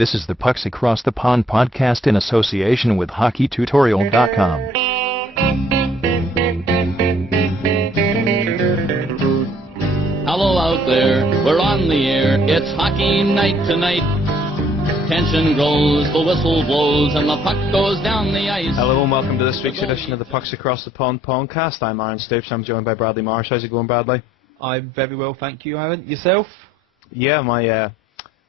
This is the Pucks Across the Pond podcast in association with HockeyTutorial.com. Hello out there, we're on the air. It's hockey night tonight. Tension grows, the whistle blows, and the puck goes down the ice. Hello and welcome to this week's edition of the Pucks Across the Pond podcast. I'm Aaron Stoops. I'm joined by Bradley Marsh. How's it going, Bradley? I'm very well, thank you, Aaron. Yourself? Yeah,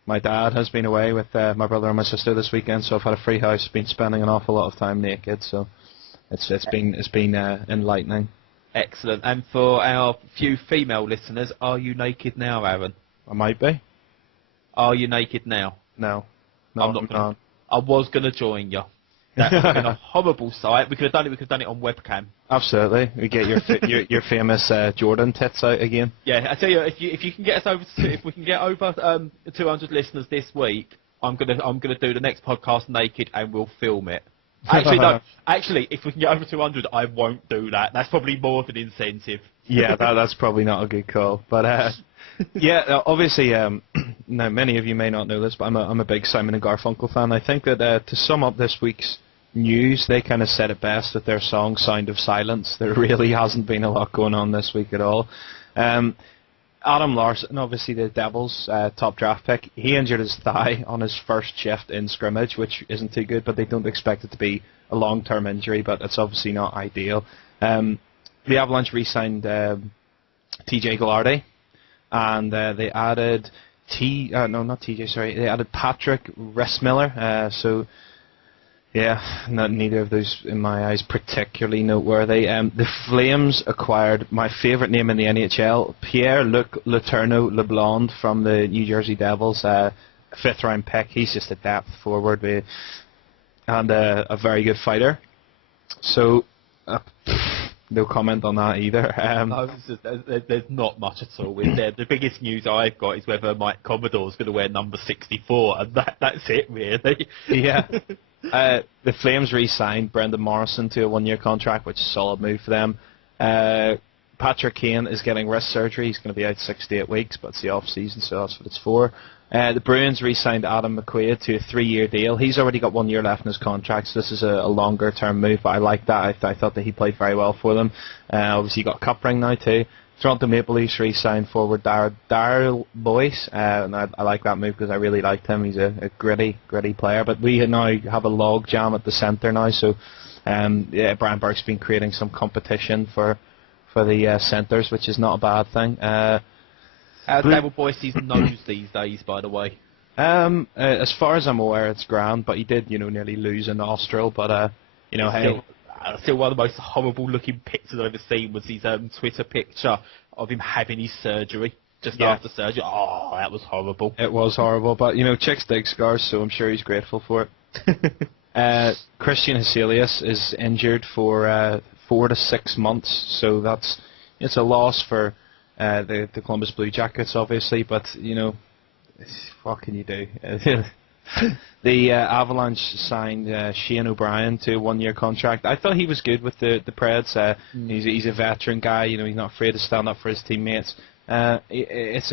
my dad has been away with my brother and my sister this weekend, so I've had a free house. Been spending an awful lot of time naked, so it's been enlightening. Excellent. And for our few female listeners, are you naked now, Aaron? I might be. Are you naked now? No, I'm not. I was going to join you. That would have been a horrible sight. We could have done it. We could have done it on webcam. Absolutely. We get your famous Jordan tits out again. Yeah, I tell you, if you can get us over, if we can get over 200 listeners this week, I'm gonna do the next podcast naked and we'll film it. Actually, no. Actually, if we can get over 200, I won't do that. That's probably more of an incentive. Yeah, that's probably not a good call. But yeah, obviously, now many of you may not know this, but I'm a big Simon and Garfunkel fan. I think that to sum up this week's news, they kind of said it best with their song "Sound of Silence." There really hasn't been a lot going on this week at all. Adam Larson, obviously the Devils' top draft pick, he injured his thigh on his first shift in scrimmage, which isn't too good, but they don't expect it to be a long-term injury, but it's obviously not ideal. The Avalanche re-signed TJ Goulardi, and they added they added Patrick Ressmiller, so yeah, neither of those in my eyes particularly noteworthy. The Flames acquired my favourite name in the NHL, Pierre-Luc Letourneau Leblond from the New Jersey Devils, a fifth-round pick. He's just a depth forward and a very good fighter. So, no comment on that either. No, there's not much at all. The biggest news I've got is whether Mike Commodore's going to wear number 64, and that's it, really. Yeah. The Flames re-signed Brendan Morrison to a one-year contract, which is a solid move for them. Patrick Kane is getting wrist surgery. He's going to be out 6 to 8 weeks, but it's the off-season, so that's what it's for. The Bruins re-signed Adam McQuaid to a 3-year deal. He's already got 1 year left in his contract, so this is a longer-term move, but I like that. I thought that he played very well for them. Obviously, he got a cup ring now, too. Toronto Maple Leafs re-signed forward Daryl Boyce, and I like that move because I really liked him. He's a gritty player, but we now have a log jam at the centre now, so Brian Burke's been creating some competition for the centres, which is not a bad thing. How's Daryl Boyce's nose these days, by the way? As far as I'm aware, it's grand, but he did, nearly lose a nostril, but, Still one of the most horrible-looking pictures I've ever seen was his Twitter picture of him having his surgery after surgery. Oh, that was horrible. It was horrible, but, chicks dig scars, so I'm sure he's grateful for it. Christian Hyselius is injured for 4 to 6 months, so it's a loss for the Columbus Blue Jackets, obviously, but, what can you do? The Avalanche signed Shane O'Brien to a 1-year contract. I thought he was good with the Preds. He's a veteran guy. He's not afraid to stand up for his teammates. It's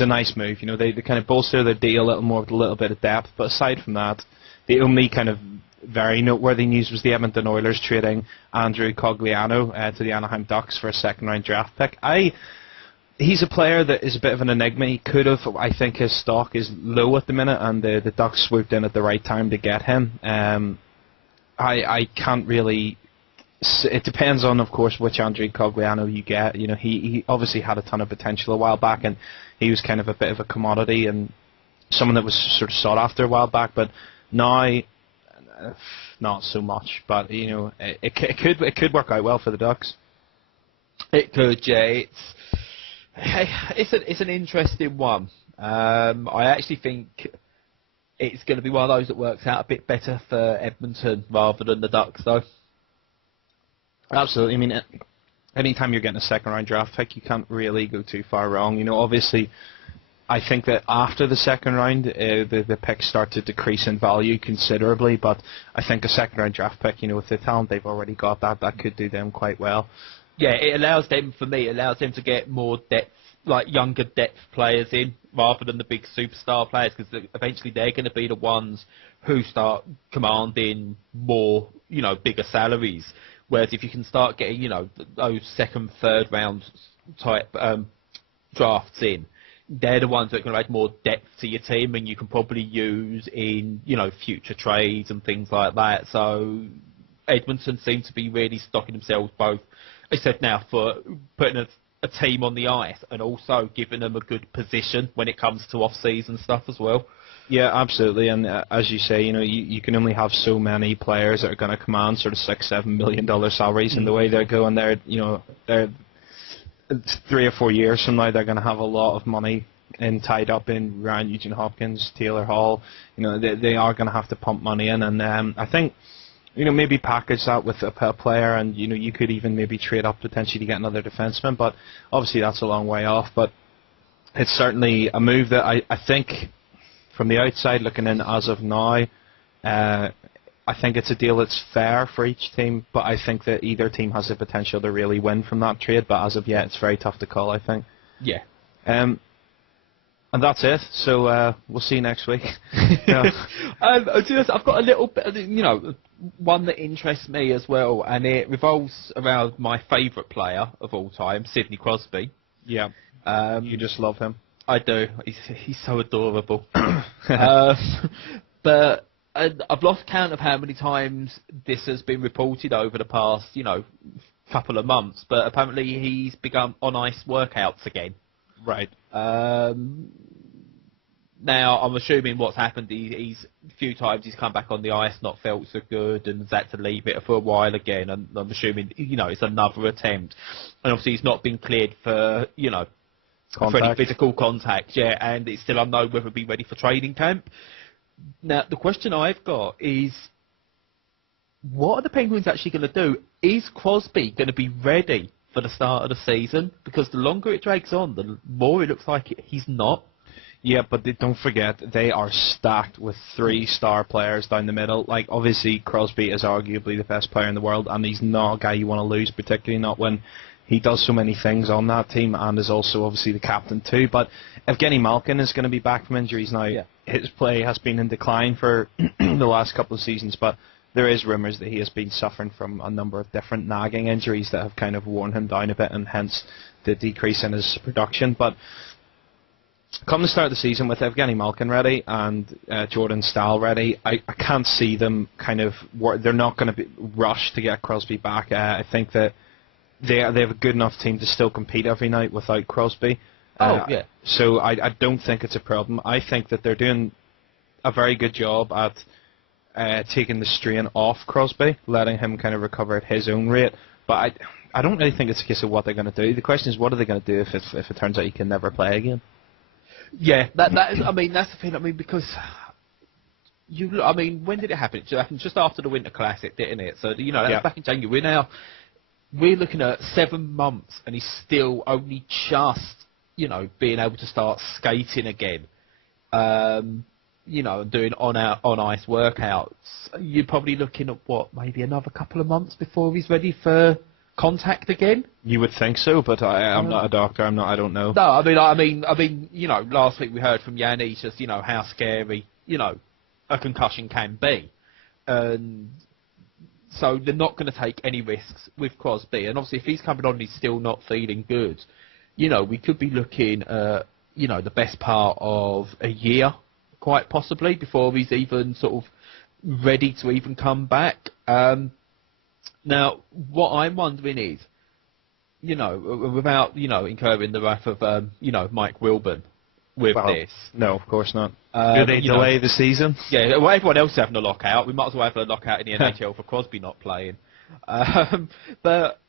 a nice move. They kind of bolster their deal a little more with a little bit of depth. But aside from that, the only kind of very noteworthy news was the Edmonton Oilers trading Andrew Cogliano to the Anaheim Ducks for a second-round draft pick. He's a player that is a bit of an enigma. He could have, I think his stock is low at the minute, and the Ducks swooped in at the right time to get him. I can't really... It depends on, of course, which Andrew Cogliano you get. He obviously had a ton of potential a while back, and he was kind of a bit of a commodity and someone that was sort of sought after a while back, but now... not so much, but, it could work out well for the Ducks. It could, yeah. It's an interesting one. I actually think it's going to be one of those that works out a bit better for Edmonton rather than the Ducks, though. Absolutely. I mean, anytime you're getting a second-round draft pick, you can't really go too far wrong. Obviously, I think that after the second round, the picks start to decrease in value considerably, but I think a second-round draft pick, with the talent they've already got, that could do them quite well. Yeah, it allows them to get more depth like younger depth players in rather than the big superstar players, because eventually they're going to be the ones who start commanding more, bigger salaries. Whereas if you can start getting, those second, third round type drafts in, they're the ones that are going to add more depth to your team, and you can probably use in, future trades and things like that. So Edmonton seem to be really stocking themselves both, I said now, for putting a team on the ice and also giving them a good position when it comes to off-season stuff as well. Yeah, absolutely. And as you say, you can only have so many players that are going to command sort of $6-7 million salaries, and the way they're going, they're 3 or 4 years from now, they're going to have a lot of money tied up in Ryan Nugent-Hopkins, Taylor Hall. They are going to have to pump money in, and I think maybe package that with a player, and you could even maybe trade up potentially to get another defenseman. But obviously that's a long way off. But it's certainly a move that I think, from the outside looking in as of now, I think it's a deal that's fair for each team, but I think that either team has the potential to really win from that trade, but as of yet, it's very tough to call, I think. Yeah. And that's it, so we'll see you next week. I've got a little bit of, one that interests me as well, and it revolves around my favourite player of all time, Sidney Crosby. Yeah. You just love him. I do. He's so adorable. But I've lost count of how many times this has been reported over the past, couple of months. But apparently he's begun on-ice workouts again. Right. Now, I'm assuming what's happened, he's a few times he's come back on the ice, not felt so good, and has had to leave it for a while again. And I'm assuming, it's another attempt. And obviously he's not been cleared for, for any physical contact, yeah, and it's still unknown whether he'll be ready for training camp. Now, the question I've got is, what are the Penguins actually going to do? Is Crosby going to be ready for the start of the season? Because the longer it drags on, the more it looks like he's not. Yeah, but don't forget, they are stacked with 3 star players down the middle. Like, obviously, Crosby is arguably the best player in the world, and he's not a guy you want to lose, particularly not when he does so many things on that team and is also obviously the captain too. But Evgeny Malkin is going to be back from injuries now. Yeah. His play has been in decline for the last couple of seasons, but there is rumours that he has been suffering from a number of different nagging injuries that have kind of worn him down a bit, and hence the decrease in his production. But come the start of the season with Evgeny Malkin ready and Jordan Staal ready, I can't see them they're not going to be rushed to get Crosby back. I think that they have a good enough team to still compete every night without Crosby. Yeah. So I don't think it's a problem. I think that they're doing a very good job at taking the strain off Crosby, letting him kind of recover at his own rate. But I don't really think it's a case of what they're going to do. The question is, what are they going to do if it turns out he can never play again? Yeah, that is. I mean, that's the thing. I mean, because when did it happen? It happened just after the Winter Classic, didn't it? So that was back in January. We're looking at 7 months, and he's still only just, being able to start skating again. Doing on-ice workouts. You're probably looking at maybe another couple of months before he's ready for contact again. You would think so, but I'm not a doctor. I don't know. No, I mean, last week we heard from Yanni just how scary a concussion can be, and so they're not going to take any risks with Crosby. And obviously, if he's coming on and he's still not feeling good, we could be looking at the best part of a year, quite possibly, before he's even sort of ready to even come back. Now, what I'm wondering is, without, incurring the wrath of, Mike Wilburn with this. No, of course not. Do they delay the season? Yeah, well, everyone else is having a lockout. We might as well have a lockout in the NHL for Crosby not playing. But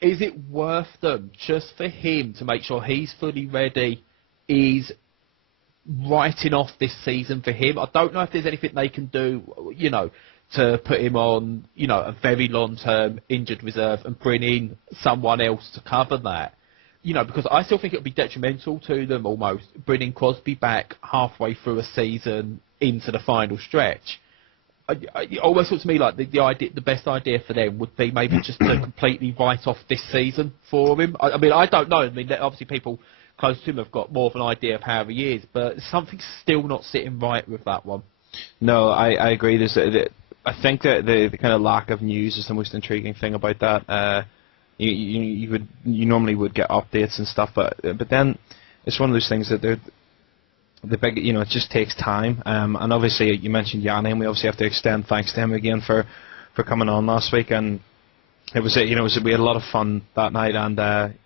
is it worth them, just for him, to make sure he's fully ready, is writing off this season for him? I don't know if there's anything they can do, to put him on, a very long-term injured reserve and bring in someone else to cover that. Because I still think it would be detrimental to them almost, bringing Crosby back halfway through a season into the final stretch. It almost looks to me like the best idea for them would be maybe just to completely write off this season for him. I mean, I don't know. I mean, obviously people close to him have got more of an idea of how he is, but something's still not sitting right with that one. No, I agree. I think that the kind of lack of news is the most intriguing thing about that. You normally would get updates and stuff, but then it's one of those things that the big, it just takes time. And obviously you mentioned Yanni, and we obviously have to extend thanks to him again for coming on last week. And it was we had a lot of fun that night, and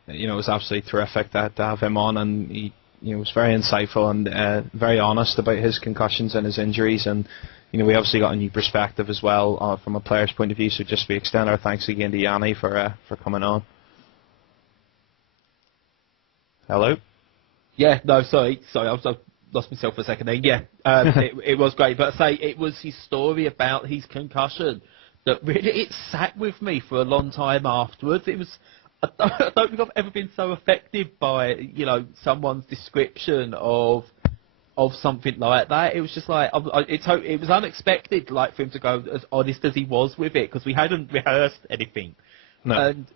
it was absolutely terrific to have him on, and he was very insightful and very honest about his concussions and his injuries, and we obviously got a new perspective as well from a player's point of view. So we extend our thanks again to Yanni for coming on. Hello. Yeah, no, sorry, I lost myself for a second there. Yeah, it was great, but I say it was his story about his concussion that really it sat with me for a long time afterwards. It was. I don't think I've ever been so affected by someone's description of something like that. It was just like it was unexpected, like for him to go as honest as he was with it, because we hadn't rehearsed anything. No. And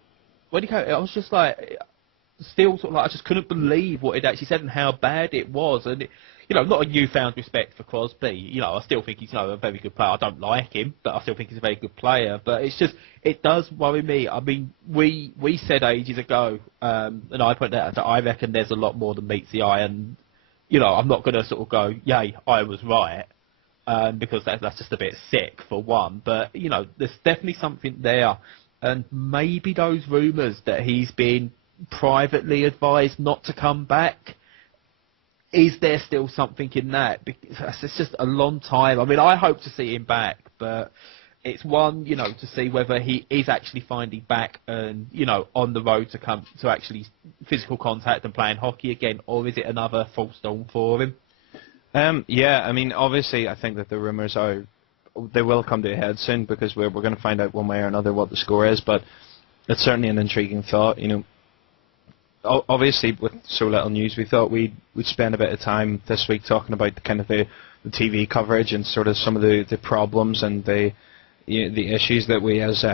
when he came, I was just like, still sort of like I just couldn't believe what he'd actually said and how bad it was. And not a newfound respect for Crosby. I still think he's a very good player. I don't like him, but I still think he's a very good player. But it's just, it does worry me. I mean, we said ages ago, and I pointed out that I reckon there's a lot more than meets the eye, and I'm not going to sort of go, yay, I was right, because that's just a bit sick for one. But there's definitely something there, and maybe those rumours that he's been privately advised not to come back. Is there still something in that? Because it's just a long time. I mean, I hope to see him back, but it's one, to see whether he is actually finding back and, on the road to come to actually physical contact and playing hockey again, or is it another false dawn for him? Yeah, I mean, obviously, I think that the rumours they will come to a head soon, because we're going to find out one way or another what the score is, but it's certainly an intriguing thought, Obviously, with so little news, we thought we'd spend a bit of time this week talking about the TV coverage and sort of some of the problems and the issues that we as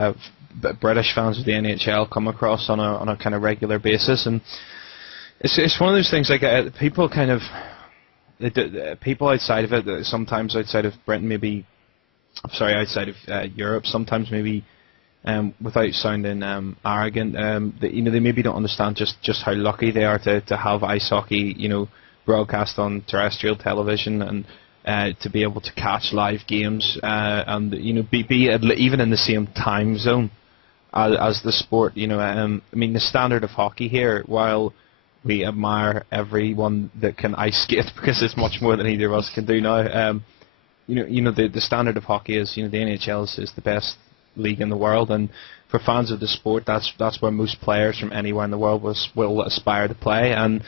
British fans of the NHL come across on a kind of regular basis. And it's one of those things, like people people outside of it, sometimes outside of Britain, outside of Europe, sometimes maybe. Without sounding arrogant, they maybe don't understand just how lucky they are to have ice hockey, broadcast on terrestrial television, and to be able to catch live games, and be even in the same time zone as the sport. I mean, the standard of hockey here, while we admire everyone that can ice skate, because it's much more than either of us can do now. The standard of hockey is, the NHL is the best league in the world, and for fans of the sport, that's where most players from anywhere in the world will aspire to play. And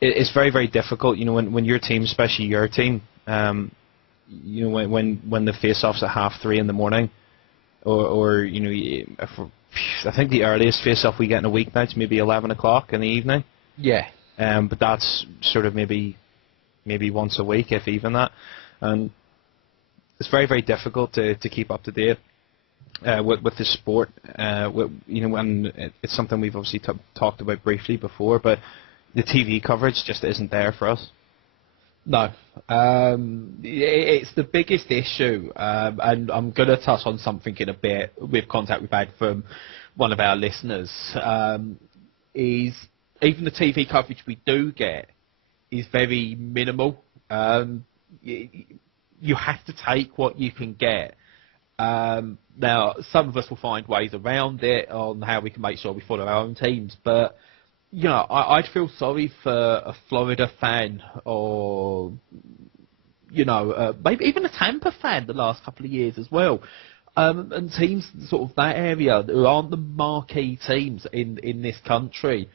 it's very, very difficult, when your team, especially your team, when the face-off's at 3:30 in the morning, or I think the earliest face-off we get in a weeknight is maybe 11 o'clock in the evening. Yeah. But that's sort of maybe once a week, if even that, and it's very, very difficult to keep up to date with the sport. And it's something we've obviously talked about briefly before, but the TV coverage just isn't there for us. No, it's the biggest issue, and I'm going to touch on something in a bit with contact we've had from one of our listeners. Is even the TV coverage we do get is very minimal. You have to take what you can get. Now, some of us will find ways around it on how we can make sure we follow our own teams, but I'd feel sorry for a Florida fan, or maybe even a Tampa fan the last couple of years as well, and teams sort of that area who aren't the marquee teams in this country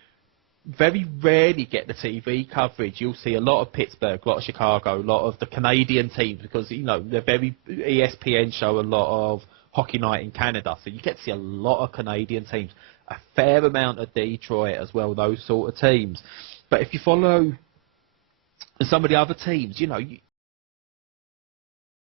very rarely get the TV coverage. You'll see a lot of Pittsburgh, a lot of Chicago, a lot of the Canadian teams, because they're very, ESPN show a lot of Hockey Night in Canada, so you get to see a lot of Canadian teams, a fair amount of Detroit as well, those sort of teams. But if you follow some of the other teams,